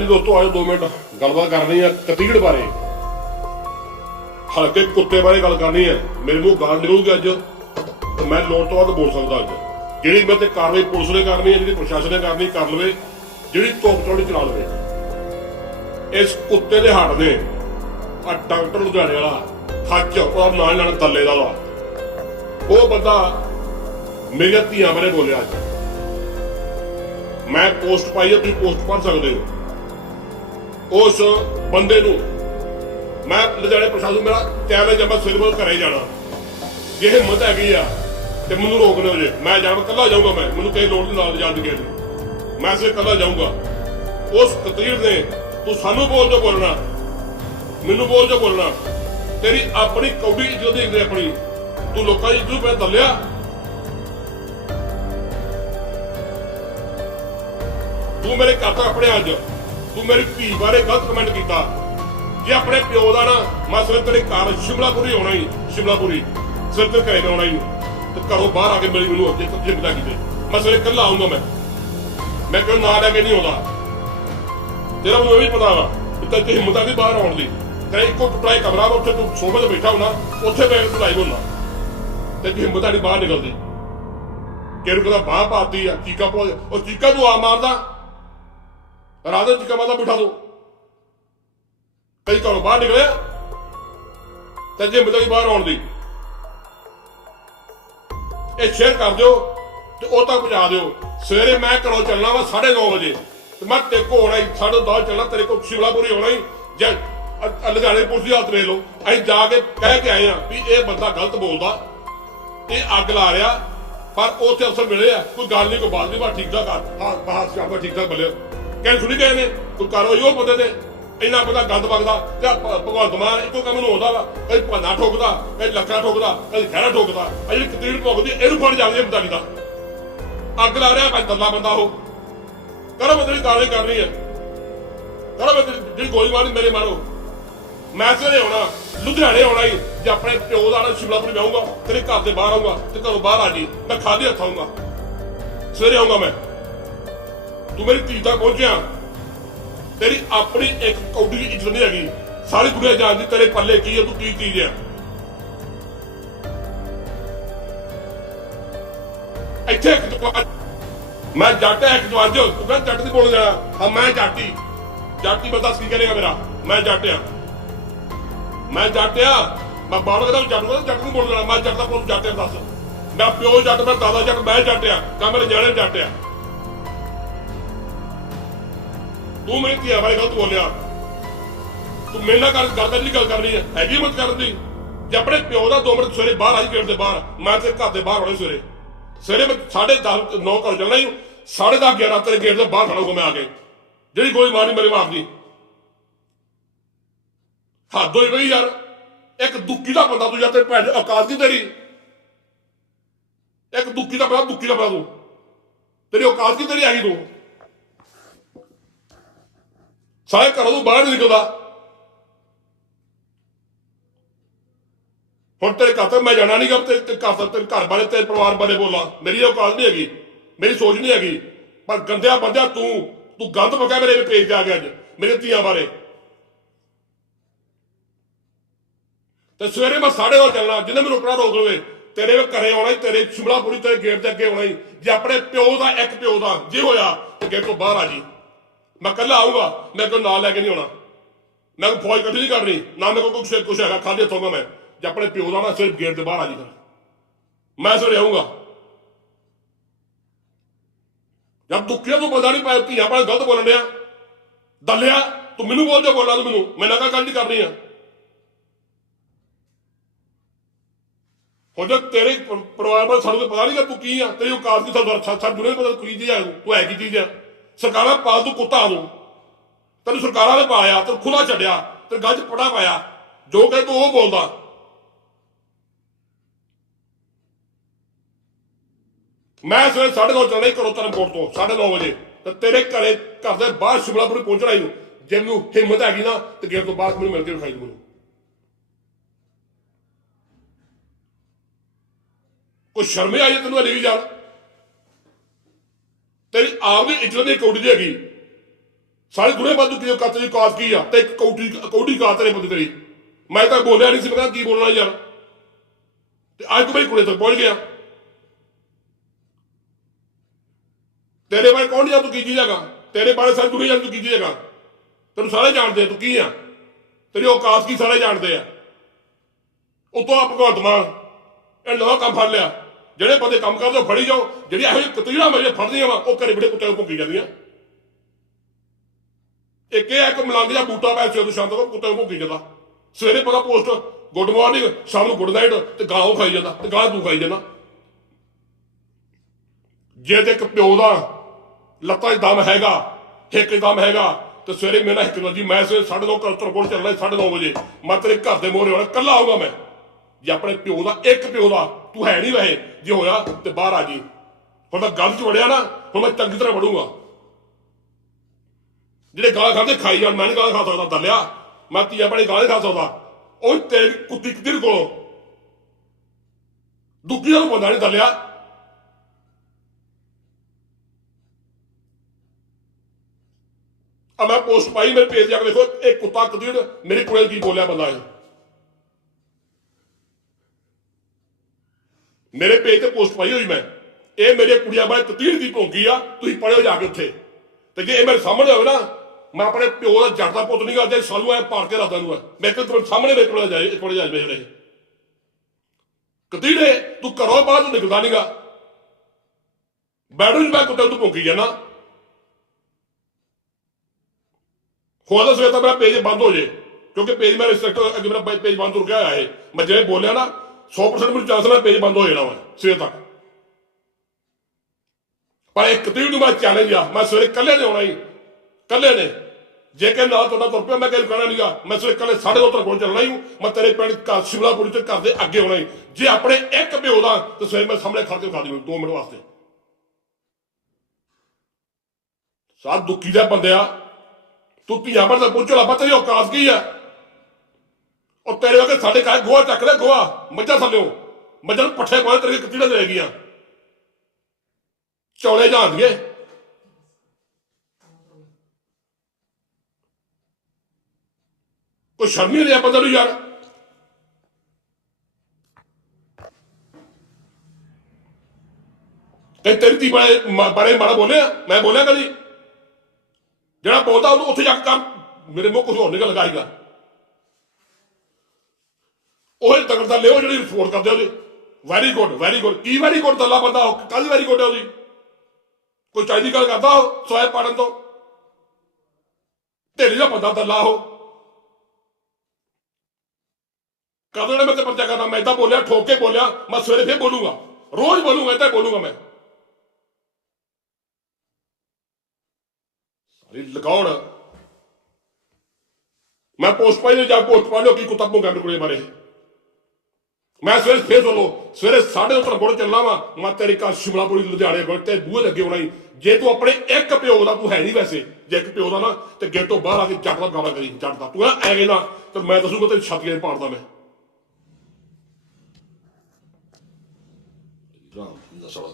ਹਾਂਜੀ ਦੋਸਤੋ ਆਜੋ 2 ਮਿੰਟ। ਗੱਲਬਾਤ ਕਰਨੀ ਹੈ ਕਤੀੜ ਬਾਰੇ। ਹਲਕੇ ਕੁੱਤੇ ਬਾਰੇ ਗੱਲ ਕਰਨੀ ਹੈ ਮੇਰੇ ਮੂੰਹ ਗਾਲ ਨਿਕਲੂਗੀ ਅੱਜ। ਤੇ ਮੈਂ ਲੋੜ ਤੋਂ ਵੱਧ ਬੋਲ ਸਕਦਾ ਅੱਜ। ਜਿਹੜੀ ਮੇਰੇ ਤੇ ਕਾਰਵਾਈ ਪੁਲਿਸ ਨੇ ਕਰਨੀ ਹੈ ਜਿਹੜੀ ਪ੍ਰਸ਼ਾਸਨ ਨੇ ਕਰਨੀ, ਕਰ ਲਵੇ। ਜਿਹੜੀ ਤੋਪ ਚੌੜੀ ਚਲਾ ਲਵੇ। ਇਸ ਕੁੱਤੇ ਦੇ ਹੱਟ ਨੇ ਆ ਡਾਕਟਰ ਲੁਧਿਆਣੇ ਵਾਲਾ ਖੱਚ ਔਰ ਨਾਲ ਨਾਲ ਥੱਲੇ ਦਾ ਵਾ। ਉਹ ਬੰਦਾ ਮੇਰੀਆਂ ਧੀਆਂ ਬਾਰੇ ਬੋਲਿਆ ਅੱਜ। ਮੈਂ ਪੋਸਟ ਪਾਈ ਹੈ ਤੁਸੀਂ ਪੋਸਟ ਪੜ੍ਹ ਸਕਦੇ ਹੋ। ਉਸ ਬੰਦੇ ਨੂੰ ਮੈਂ ਲੁਧਿਆਣੇ ਪ੍ਰਸ਼ਾਸਨ ਮੇਰਾ ਟਾਈਮ ਹੈ ਜਦ ਮੈਂ ਸਵੇਰੇ ਮੈਂ ਘਰੇ ਜਾਣਾ। ਜੇ ਹਿੰਮਤ ਹੈਗੀ ਆ ਤੇ ਮੈਨੂੰ ਰੋਕ ਲਿਓ ਜੇ। ਮੈਂ ਜਾਣਾ ਕੱਲਾ ਜਾਊਂਗਾ ਮੈਂ। ਮੈਨੂੰ ਕਿਸੇ ਲੋੜ ਨਹੀਂ ਨਾਲ ਜਾਣ ਦੀ ਕਿਸੇ ਮੈਂ ਸਿਰ ਕੱਲਾ ਜਾਊਂਗਾ। ਉਸ ਕਤੀਰ ਨੇ ਤੂੰ ਸਾਨੂੰ ਬੋਲ ਜੋ ਬੋਲਣਾ। ਮੈਨੂੰ ਬੋਲ ਜੋ ਬੋਲਣਾ। ਤੇਰੀ ਆਪਣੀ ਕੌਡੀ ਇੱਜ਼ਤ ਦੇਖਦੇ ਆਪਣੀ। ਤੂੰ ਲੋਕਾਂ ਦੀ ਇੱਜ਼ਤ ਮੈਂ ਦੱਲਿਆ ਤੂੰ ਮੇਰੇ ਘਰ ਤੋਂ ਆਪਣੇ ਅੱਜ ਤੂੰ ਮੇਰੀ ਧੀ ਬਾਰੇ ਗਲਤ ਕਮੈਂਟ ਕੀਤਾ। ਜੇ ਆਪਣੇ ਪਿਓ ਦਾ ਨਾ ਮੈਂ ਸਿਰ ਤੇਰੇ ਘਰ ਸ਼ਿਮਲਾਪੁਰੀ ਆਉਣਾ ਹੀ ਸ਼ਿਮਲਾਪੁਰੀ। ਸਿਰ ਤੇ ਘਰੇ ਆਉਣਾ ਹੀ ਤੇ ਘਰੋਂ ਬਾਹਰ ਆ ਕੇ ਮਿਲੀ ਮੈਨੂੰ ਅੱਗੇ ਤੱਕ ਜਿੰਦਾ ਕੀਤੇ ਮੈਂ ਸਵੇਰੇ ਇਕੱਲਾ ਆਉਂਗਾ ਮੈਂ। ਮੈਂ ਕਿਉਂ ਨਾ ਲੈ ਕੇ ਨਹੀਂ ਆਉਂਦਾ। ਤੇਰਾ ਮੈਨੂੰ ਵੀ ਪਤਾ ਵਾ ਕਿ ਤੇ ਹਿੰਮਤ ਆ ਦੀ ਬਾਹਰ ਆਉਣ ਦੀ। ਤੇ ਇੱਕੋ ਟੁੱਟਾ ਹੀ ਕਮਰਾ ਵਾ, ਉੱਥੇ ਤੂੰ ਸੋਫੇ ਤੇ ਬੈਠਾ ਹੋਣਾ ਉੱਥੇ ਬੈਠ ਕੇ ਲਾਈਵ ਹੋਣਾ ਤੇ ਜੇ ਹਿੰਮਤ ਆ ਦੀ ਬਾਹਰ ਨਿਕਲਦੀ। ਕਿਹਨੂੰ ਕਹਿੰਦਾ ਬਾਹ ਪਾਤੀ ਆ ਚੀਕਾ ਪੋ ਉਹ ਚੀਕਾ ਤੂੰ ਆ ਮਾਰਦਾ। ਰਾਧਾ ਚੀਕਾ ਮਾਰਦਾ ਬਿਠਾ ਦੋ ਕਈ ਘਰੋਂ ਬਾਹਰ ਨਿਕਲਿਆ ਤੇ ਜੇ ਹਿੰਮਤ ਬਾਹਰ ਆਉਣ ਦੀ। ਇਹ ਸ਼ੇਅਰ ਕਰ ਦਿਓ ਤੇ ਉਹ ਤੱਕ ਪਹੁੰਚਾ ਦਿਓ। ਸਵੇਰੇ ਮੈਂ ਘਰੋਂ ਚੱਲਣਾ ਵਾ 9:30 ਵਜੇ। ਤੇ ਮੈਂ ਤੇ ਕੋ ਹੋਣਾ 10:30 ਚੱਲਣਾ, ਤੇਰੇ ਕੋਲ ਸ਼ਿਮਲਾਪੁਰੀ ਆਉਣਾ ਹੀ। ਜਾਂ ਅ- ਲੁਧਿਆਣੇ ਪੁਲਿਸ ਦੀ ਹਾਲਤ ਵੇਖ ਲਓ। ਅਸੀਂ ਜਾ ਕੇ ਕਹਿ ਕੇ ਆਏ ਆ ਵੀ ਇਹ ਬੰਦਾ ਗਲਤ ਬੋਲਦਾ। ਇਹ ਅੱਗ ਲਾ ਰਿਹਾ, ਪਰ ਉੱਥੇ ਅਫਸਰ ਮਿਲੇ ਆ। ਕੋਈ ਗੱਲ ਨਹੀਂ ਕੋਈ ਬਾਤ ਨਹੀਂ ਬਾ ਠੀਕ ਠਾਕ ਆ। ਹਾਂ ਸ਼ਾਬਾ ਠੀਕ ਠਾਕ ਬੋਲਿਓ ਕਹਿੰਦੇ ਸੁਣੀ ਗਏ ਨੇ ਕੋਈ ਕਰੋ ਇਹੋ ਬੰਦੇ ਤੇ। ਇੰਨਾ ਬੰਦਾ ਗੰਦ ਵਗਦਾ ਤੇ ਭਗਵੰਤ ਮਾਨ ਇੱਕੋ ਕੰਮ ਨੂੰ ਆਉਂਦਾ ਵਾ ਕਈ ਭਾਨਾ ਠੋਕਦਾ ਕਈ ਲੱਕੜਾ ਠੋਕਦਾ ਕਈ ਖਹਿਰਾ ਠੋਕਦਾ ਆ ਜਿਹੜੀ ਕਤੀੜ ਭੋਗਦੀ, ਇਹਨੂੰ ਫੜ ਜਾਂਦੀ ਹੈ ਬਤਾਲੀ ਦਾ। ਅੱਗ ਲਾ ਰਿਹਾ ਭਾਈ ਦੱਲਾ ਬੰਦਾ ਉਹ। ਕਰੋ ਮੈਂ ਤੇਰੀ ਕਾਰਵਾਈ ਰਹੀ ਹੈ। ਕਰੋ ਮੈਂ ਜਿਹੜੀ ਗੋਲੀ ਮਾਰੀ ਮੇਰੇ ਮਾਰੋ। ਮੈਂ ਸਵੇਰੇ ਆਉਣਾ, ਲੁਧਿਆਣੇ ਆਉਣਾ ਹੀ, ਜੇ ਆਪਣੇ ਪਿਓ ਦਾ ਨਾਲ ਸ਼ਿਮਲਾਪੁਰੀ ਜਾਊਂਗਾ ਤੇਰੇ ਘਰ ਦੇ ਬਾਹਰ ਆਊਂਗਾ, ਤੇ ਘਰੋਂ ਬਾਹਰ ਆ ਜੀ ਮੈਂ ਖਾਲੀ ਹੱਥ ਆਊਂਗਾ। ਸਵੇਰੇ ਆਊਂਗਾ ਮੈਂ। ਤੂੰ ਮੇਰੀ ਧੀ ਤੱਕ ਪਹੁੰਚਿਆ। ਤੇਰੀ ਆਪਣੀ ਇੱਕ ਕੌਡੀ ਦੀ ਇੱਜ਼ਤ ਨਹੀਂ ਹੈਗੀ। ਸਾਰੀ ਦੁਨੀਆ ਜਾਣਦੀ ਤੇਰੇ ਪੱਲੇ ਕੀ ਹੈ, ਤੂੰ ਕੀ ਚੀਜ਼ ਹੈ। ਇੱਥੇ ਇੱਕ ਦੁਕਾਨ ਮੈਂ ਜੱਟ ਹੈ ਇੱਕ ਦਵਾਜ ਤੂੰ ਕਹਿੰਦਾ ਜੱਟ ਦੀ ਬੋਲ ਜਾਣਾ ਹਾਂ, ਮੈਂ ਜਾਟੀ। ਜੱਟੀ ਬੰਦਾ ਕੀ ਕਰੇਗਾ ਮੇਰਾ? ਮੈਂ ਜੱਟ ਆ। ਮੈਂ ਜੱਟ ਆ। ਮੈਂ ਬਾਹਰ ਕਹਿੰਦਾ ਜੱਟ ਨੂੰ ਜੱਟ ਨੂੰ ਬੋਲ ਜਾਣਾ ਮੈਂ ਜੱਟ ਦਾ ਕੋਲ ਜੱਟ ਆ, ਦੱਸ। ਮੈਂ ਪਿਓ ਜੱਟ, ਮੈਂ ਦਾਦਾ ਜੱਟ, ਮੈਂ ਜੱਟ ਆ। ਕਾ ਮੇਰੇ ਨਿਆਣੇ ਜੱਟ ਆ। ਤੂੰ ਮੇਰੀ ਧੀਆ ਬਾਰੇ ਗਲਤ ਬੋਲਿਆ? ਤੂੰ ਮੇਰੇ ਨਾਲ ਗੱਲ ਗੱਲ ਦੀ ਗੱਲ ਹੈ? ਹੈਗੀ ਮਤ ਕਰਨ ਜੇ ਆਪਣੇ ਪਿਓ ਦਾ ਦੋ ਮਿੰਟ ਸਵੇਰੇ ਬਾਹਰ ਆਈ, ਗੇਟ ਦੇ ਬਾਹਰ, ਮੈਂ ਤੇ ਘਰ ਦੇ ਬਾਹਰ ਆਉਣਾ ਸਵੇਰੇ। ਸਵੇਰੇ ਮੈਂ 10:30 9 ਘਰ ਚੱਲਣਾ ਹੀ 10:30 11 ਤੇਰੇ ਗੇਟ ਦੇ ਬਾਹਰ ਖੜਾਂਗਾ ਮੈਂ ਆ ਕੇ। ਜਿਹੜੀ ਗੋਲੀ ਮਾਰਨੀ ਮੇਰੇ ਮਾਰ ਦੀ। ਹੱਦ ਹੋਈ ਬਈ ਯਾਰ। ਇੱਕ ਦੁੱਕੀ ਦਾ ਬੰਦਾ ਤੂੰ ਜਾਂ ਤੇ ਭੈਣ ਔਕਾਤ ਦੀ ਤੇਰੀ। ਇੱਕ ਦੁੱਕੀ ਦਾ ਬੰਦਾ ਦੁੱਕੀ ਦਾ ਬੰਦਾ ਤੂੰ। ਤੇਰੀ ਔਕਾਤ ਕੀ ਤੇਰੀ ਹੈਗੀ ਤੂੰ। ਸਾਰੇ ਘਰੋਂ ਤੂੰ ਬਾਹਰ ਨਹੀਂ ਨਿਕਲਦਾ। ਹੁਣ ਤੇਰੇ ਘਰ ਤੱਕ ਮੈਂ ਜਾਣਾ ਨਹੀਂ ਗਾ, ਤੇ ਤੇ ਘਰ ਤੱਕ ਤੇਰੇ ਘਰ ਬਾਰੇ ਤੇਰੇ ਪਰਿਵਾਰ ਬਾਰੇ ਬੋਲਾਂ। ਮੇਰੀ ਔਕਾਤ ਨਹੀਂ ਹੈਗੀ, ਮੇਰੀ ਸੋਚ ਨਹੀਂ ਹੈਗੀ। ਪਰ ਗੰਦਿਆ ਬੰਦਿਆ ਤੂੰ ਤੂੰ ਗੰਦ ਪਕਾ ਮੇਰੇ ਪੇਜ ਤੇ ਆ ਗਿਆ ਅੱਜ, ਮੇਰੇ ਧੀਆਂ ਬਾਰੇ। ਤੇ ਸਵੇਰੇ ਮੈਂ ਸਾਢੇ ਦੋ ਚੱਲਣਾ ਜਿੰਨੇ ਮੈਨੂੰ ਰੋਕਣਾ ਰੋਕ ਲਵੇ। ਤੇਰੇ ਘਰੇ ਆਉਣਾ ਤੇਰੇ ਸ਼ਿਮਲਾਪੁਰੀ, ਤੇਰੇ ਗੇਟ ਦੇ ਅੱਗੇ ਆਉਣਾ ਹੀ। ਜੇ ਆਪਣੇ ਪਿਓ ਦਾ ਇੱਕ ਪਿਓ ਦਾ ਜੇ ਹੋਇਆ, ਤੇ ਗੇਟ ਤੋਂ ਬਾਹਰ ਆ ਜੀ। ਮੈਂ ਕੱਲਾ ਆਊਂਗਾ, ਮੇਰੇ ਕੋਲ ਨਾਲ ਲੈ ਕੇ ਨਹੀਂ ਆਉਣਾ। ਮੈਂ ਕੋਈ ਫੌਜ ਇਕੱਠੀ ਨਹੀਂ ਕਰਨੀ, ਨਾ ਮੇਰੇ ਕੋਲ ਕੁਛ ਕੁਛ ਹੈਗਾ, ਖਾਲੀ ਹੱਥੋਂਗਾ ਮੈਂ, ਜੇ ਆਪਣੇ ਪਿਓ ਦਾ ਨਾ ਸਿਰਫ ਗੇਟ ਦੇ ਬਾਹਰ ਆ ਜੀ ਮੈਂ ਸਵੇਰੇ ਆਊਂਗਾ। ਜਦ ਦੁੱਖਿਆ ਤੂੰ ਪਤਾ ਨਹੀਂ ਪਾਇਆ ਧੀਆਂ ਆਪਣਾ ਗਲਤ ਬੋਲਣ ਡਿਆ। ਦੱਲਿਆ, ਤੂੰ ਮੈਨੂੰ ਬੋਲ ਜਾ ਬੋਲਾਂ ਤੂੰ ਮੈਨੂੰ, ਮੈਂ ਨਾ ਗੱਲ ਨਹੀਂ ਕਰਨੀ ਆ। ਹੁਣ ਜੇ ਤੇਰੇ ਪਰਿਵਾਰ ਬਾਰੇ ਸਾਨੂੰ ਤਾਂ ਪਤਾ ਨਹੀਂਗਾ ਤੂੰ ਕੀ ਆ, ਤੇਰੀ ਔਕਾਤ ਕੀ ਸਾਨੂੰ, ਸਾ- ਸਾਰੀ ਦੁਨੀਆ ਪਤਾ ਤੂੰ ਕੀ ਚੀਜ਼ ਆ ਤੂੰ ਹੈ ਕੀ ਚੀਜ਼ ਆ। ਸਰਕਾਰਾਂ ਪਾਲਤੂ ਕੁੱਤਾ ਤੂੰ ਤੈਨੂੰ ਸਰਕਾਰਾਂ ਨੇ ਪਾਇਆ, ਤੈਨੂੰ ਖੁੱਲਾ ਛੱਡਿਆ ਤੇ ਗੱਜ ਪੜਾ ਪਾਇਆ। ਜੋ ਕਹੇ ਤੂੰ ਉਹ ਬੋਲਦਾ। ਮੈਂ ਸਵੇਰੇ 9:30 ਚੱਲਣਾ ਹੀ ਕਰੋ ਧਰਮਕੋਟ ਤੋਂ 9:30 ਵਜੇ। ਤੇ ਤੇਰੇ ਘਰੇ ਘਰ ਦੇ ਬਾਹਰ ਸ਼ਿਮਲਾਪੁਰ ਪਹੁੰਚਣਾ ਹੀ ਨੂੰ ਜੇ ਮੈਨੂੰ ਹਿੰਮਤ ਹੈਗੀ ਨਾ, ਤੇ ਗੇਟ ਤੋਂ ਬਾਹਰ ਮੈਨੂੰ ਮਿਲ ਕੇ ਵਿਖਾਈ ਮੈਨੂੰ। ਕੋਈ ਸ਼ਰਮ ਹੀ ਆਈ ਹੈ ਤੈਨੂੰ ਅਲੀ ਵੀ ਜਾਣ? ਤੇਰੀ ਆਪ ਦੀ ਇੱਜ਼ਤ ਦੀ ਕੌੜੀ ਦੀ ਹੈਗੀ। ਸਾਰੀ ਦੁਨੀਆ ਬੰਦੂ ਕੀ ਕੱਤ ਦੀ ਕਾਸ ਕੀ ਆ? ਤੇ ਇੱਕ ਕੌਡੀ ਕੌਡੀ ਕਾਤ ਤੇਰੇ ਬੰਦੇ ਤੇਰੀ। ਮੈਂ ਤਾਂ ਬੋਲਿਆ ਨਹੀਂ ਸੀ ਪਤਾ ਕੀ ਬੋਲਣਾ ਯਾਰ। ਤੇ ਅੱਜ ਤੂੰ ਬਈ ਕੁੜੇ ਤੱਕ ਪਹੁੰਚ ਗਿਆ। ਤੇਰੇ ਬਾਰੇ ਕੌਣ ਜਾਂ ਤੂੰ ਕੀ ਚੀਜ਼ ਹੈਗਾ? ਤੇਰੇ ਬਾਰੇ ਸਾਰੀ ਦੁਨੀਆ ਤੂੰ ਕੀ ਚੀਜ਼ ਹੈਗਾ? ਤੈਨੂੰ ਸਾਰੇ ਜਾਣਦੇ ਆ, ਤੂੰ ਕੀ ਆ? ਤੇਰੀ ਔਕਾਤ ਕੀ ਸਾਰੇ ਜਾਣਦੇ ਆ? ਉਤੋਂ ਆ ਭਗਵੰਤ ਮਾਨ ਇਹ ਨਵਾਂ ਕੰਮ ਫੜ ਲਿਆ। ਜਿਹੜੇ ਬੰਦੇ ਕੰਮ ਕਰਦੇ ਉਹ ਫੜੀ ਜਾਓ। ਜਿਹੜੀ ਇਹੋ ਜਿਹੀ ਕਤੀੜਾ ਮੇਰੇ ਫੜਦੀਆਂ ਵਾ, ਉਹ ਘਰੇ ਬੜੇ ਕੁੱਤੇ ਨੂੰ ਭੁੱਕੀ ਜਾਂਦੀਆਂ। ਇੱਕ ਇਹ ਆ ਕਿ ਮਲੰਗ ਜਾਂ ਬੂਟਾ ਪੈ ਸਿਰ ਸ਼ਾਮ ਤੱਕ ਕੁੱਤੇ ਭੁੱਕੀ ਜਾਂਦਾ। ਸਵੇਰੇ ਪਤਾ ਪੋਸਟ ਗੁੱਡ ਮਾਰਨਿੰਗ ਸ਼ਾਮ ਨੂੰ ਗੁੱਡ ਨਾਈਟ ਤੇ ਗਾਂ ਉਹ ਖਾਈ ਜਾਂਦਾ, ਤੇ ਗਾਂ ਤੂੰ ਖਾਈ ਜਾਂਦਾ। ਜੇ ਤੇ ਇੱਕ ਪਿਓ ਦਾ ਲੱਤਾਂ 'ਚ ਦਮ ਹੈਗਾ, ਹਿੱਕ 'ਚ ਦਮ ਹੈਗਾ, ਤੇ ਸਵੇਰੇ ਮੇਰਾ ਨਾਲ ਹਿੱਕ ਨਾਲ ਜੀ, ਮੈਂ ਸਵੇਰੇ 9:30 ਘਰ ਤੋਂ ਕੋਲ ਚੱਲਣਾ 9:30 ਵਜੇ। ਮੈਂ ਤੇਰੇ ਘਰ ਦੇ ਮੋਹਰੇ ਵਾਲਾ ਕੱਲਾ ਆਊਗਾ ਮੈਂ। ਜੇ ਆਪਣੇ ਪਿਓ ਦਾ, ਇੱਕ ਪਿਓ ਦਾ ਤੂੰ ਹੈ ਨਹੀਂ ਵੈਸੇ, ਜੇ ਹੋਇਆ ਤੇ ਬਾਹਰ ਆ ਜੀ। ਹੁਣ ਮੈਂ ਗੱਲ 'ਚ ਵੜਿਆ ਨਾ, ਹੁਣ ਮੈਂ ਚੰਗੀ ਤਰ੍ਹਾਂ ਵੜੂੰਗਾ। ਜਿਹੜੇ ਗਾਲਾਂ ਖਾਂਦੇ ਖਾਈ ਜਾਣ, ਮੈਂ ਨਹੀਂ ਗਾਲਾਂ ਖਾ ਸਕਦਾ, ਦੱਲਿਆ। ਮੈਂ ਤੀਆ ਬੜੀ ਗਾਲਾਂ ਨਹੀਂ ਖਾ ਸਕਦਾ। ਉਹ ਤੇਰੀ ਕੁੱਤੀ ਕਿੱਧਰ ਕੋਲੋਂ? ਦੁੱਖੀ ਨੂੰ ਬੰਦਾ ਨਹੀਂ ਦੱਲਿਆ। ਆ ਮੈਂ ਪੋਸਟ ਪਾਈ ਮੇਰੇ ਪੇਜ ਜਾ ਕੇ ਦੇਖੋ ਇਹ ਕੁੱਤਾ ਕਦੀੜ ਮੇਰੇ ਕੋਲੇ ਕੀ ਬੋਲਿਆ ਬੰਦਾ ਇਹ। ਮੇਰੇ ਪੇਜ ਤੇ ਪੋਸਟ ਪਾਈ ਹੋਈ ਮੈਂ। ਇਹ ਮੇਰੇ ਕੁੜੀਆਂ ਬਾਰੇ ਕਤੀੜ ਦੀ ਭੌਂਕੀ ਆ, ਤੁਸੀਂ ਪੜਿਓ ਜਾ ਕੇ ਉੱਥੇ। ਤੇ ਜੇ ਇਹ ਮੇਰੇ ਸਾਹਮਣੇ ਹੋਵੇ ਨਾ, ਮੈਂ ਆਪਣੇ ਪਿਓ ਦਾ ਜੱਟ ਦਾ ਪੁੱਤ ਨਹੀਂ ਗਾ ਸਾਲੂ ਐ ਪਾੜ ਕੇ ਰੱਖਦਾ ਨੂੰ ਮੈਂ ਕਿ ਤੁਹਾਡੇ ਸਾਹਮਣੇ ਮੇਰੇ ਕੋਲ ਜਾਏ, ਇੱਕ ਜਾਏ ਮੇਰੇ ਕਤੀੜੇ ਤੂੰ ਘਰੋਂ ਬਾਹਰ ਨੂੰ ਨਿਕਲਦਾ ਨਹੀਂਗਾ ਬੈਠੋ ਨਹੀਂ ਮੈਂ ਕੁੱਤੇ ਨੂੰ ਭੌਂਕੀ ਜਾਣਾ ਹੋ ਤਾਂ ਸਵੇਰ ਤੱਕ ਮੇਰਾ ਪੇਜ ਬੰਦ ਹੋ ਜੇ, ਕਿਉਂਕਿ ਪੇਜ ਮੇਰਾ ਰਿਸਟ੍ਰਿਕਟ ਅੱਗੇ ਮੇਰਾ ਪੇਜ ਬੰਦ ਹੋ ਗਿਆ ਹੈ ਮੈਂ ਜਿਵੇਂ ਬੋਲਿਆ ਨਾ 100% ਮੈਨੂੰ ਚਾਂਸ ਨਾਲ ਪੇਜ ਬੰਦ ਹੋ ਜਾਣਾ ਵਾ, ਸਵੇਰ ਤੱਕ। ਪਰ ਇੱਕ ਤੀਰ ਨੂੰ ਮੈਂ ਚੈਲੰਜ ਆ, ਮੈਂ ਸਵੇਰੇ ਕੱਲੇ ਨੇ ਆਉਣਾ ਹੀ ਕੱਲੇ ਨੇ। ਜੇ ਕਿ ਨਾਲ ਤੁਹਾਡਾ ਤੁਰ ਪਿਆ, ਮੈਂ ਕਿਹਾ ਕਹਿਣਾ ਨਹੀਂਗਾ ਮੈਂ ਸਵੇਰੇ ਕੱਲੇ ਸਾਢੇ ਦੋ ਤੱਕ ਪਹੁੰਚ ਚੱਲਣਾ ਹੀ ਮੈਂ ਤੇਰੇ ਪਿੰਡ ਘਰ, ਸ਼ਿਮਲਾਪੁਰੀ ਤੇ ਘਰ ਦੇ ਅੱਗੇ ਆਉਣਾ ਹੀ ਜੇ ਆਪਣੇ ਇੱਕ ਪਿਓ ਦਾ, ਤੇ ਸਵੇਰੇ ਮੈਂ ਸਾਹਮਣੇ ਖੜ ਕੇ ਖਾ ਦੀ 2 ਮਿੰਟ ਵਾਸਤੇ। ਸਾਧ ਦੁੱਖੀ ਦਾ ਬੰਦਿਆ ਤੂੰ ਧੀਆਂ ਪਰ ਤਾਂ ਪੁੱਛੋ ਲੱਭਾ ਤੇਰੀ ਔਕਾਤ ਕੀ ਆ। ਤੇਰੇ ਵਰਗੇ ਸਾਡੇ ਘਰ ਗੋਹਾ ਚੱਕ ਲੈ, ਗੋਹਾ, ਮੱਝਾਂ ਥੱਲਿਓ। ਮੱਝਾਂ ਨੂੰ ਪੱਠੇ ਪਾਏ ਤੇਰੇ ਕਿੱਥੇ ਦੇ ਗਈਆਂ? ਚੌਲੇ ਜਾਣਗੇ ਕੋਈ ਸ਼ਰਮ ਨਹੀਂ ਰਿਹਾ ਬੰਦਾ ਨੂੰ ਯਾਰ। ਕਈ ਤੇਰੀ ਦੀ ਬਾਰੇ ਬਾਰੇ ਮਾੜਾ ਬੋਲਿਆ? ਮੈਂ ਬੋਲਿਆ ਕਦੀ? ਜਿਹੜਾ ਬੋਲਦਾ ਉਹਨੂੰ ਉੱਥੇ ਜਾ ਕੇ ਕਰ ਮੇਰੇ ਮੂੰਹ ਕੁਝ ਹੋਰ ਨਿਕਲ ਲਗਾਏਗਾ। ਉਹ ਹੀ ਲਿਓ ਜਿਹੜੀ ਰਿਪੋਰਟ ਕਰਦੇ ਉਹਦੀ। ਵੈਰੀ ਗੁੱਡ ਵੈਰੀ ਗੁੱਡ ਕੀ ਵੈਰੀ ਗੁੱਡ ਦੱਲਾ ਬੰਦਾ ਉਹ? ਕੱਲ ਵੈਰੀ ਗੁੱਡ ਹੈ ਉਹਦੀ। ਕੋਈ ਚਾਹੀਦੀ ਗੱਲ ਕਰਦਾ ਉਹ? ਸੋਏ ਪਾੜਨ ਤੋਂ? ਢੇਲੀ ਦਾ ਬੰਦਾ ਦੱਲਾ ਹੋ ਕਦੋਂ ਨੇ ਮੈਂ ਤੇ ਪਰਚਾ ਕਰਨਾ ਮੈਂ ਤਾਂ ਬੋਲਿਆ, ਠੋਕ ਕੇ ਬੋਲਿਆ, ਮੈਂ ਸਵੇਰੇ ਫੇਰ ਬੋਲੂਗਾ। ਰੋਜ਼ ਬੋਲੂਗਾ, ਏਦਾਂ ਹੀ ਬੋਲੂੰਗਾ ਮੈਂ। ਸਾਰੀ ਲਗਾਉਣ। ਮੈਂ ਪੋਸਟ ਪਾਈ ਨੇ ਜਾ ਪੋਸਟ ਪਾ ਲਿਓ, ਕੀ ਕੁੱਤਾ ਭੁੰਗਾ ਮੇਰੇ ਕੋਲੇ ਮੈਂ ਸਵੇਰੇ ਫੇਰ ਬੋਲੋ, ਸਵੇਰੇ 9:30 ਕੋਲ ਚੱਲਣਾ ਵਾ। ਮੈਂ ਤੇਰੀ ਘਰ ਸ਼ਿਮਲਾਪੁਰੀ, ਲੁਧਿਆਣੇ ਕੋਲ ਤੇ ਬੂਹੇ ਲੱਗੇ ਹੋਣਾ ਜੇ ਤੂੰ ਆਪਣੇ ਇੱਕ ਪਿਓ ਦਾ, ਤੂੰ ਹੈ ਨਹੀਂ ਵੈਸੇ। ਜੇ ਇੱਕ ਪਿਓ ਦਾ ਨਾ, ਤੇ ਗੇਟ ਤੋਂ ਬਾਹਰ ਆ ਕੇ ਜੱਟ ਦਾ ਗਾਣਾ ਕਰੀ ਜੱਟ ਦਾ ਤੂੰ ਐ ਕਹਿੰਦਾ ਤੇ ਮੈਂ ਦੱਸੂਗਾ ਤੇਰੀ ਛਾਤੀਆਂ 'ਚ ਪਾੜਦਾ ਮੈਂ। ਰਾਮ ਦਾ ਸੜਾ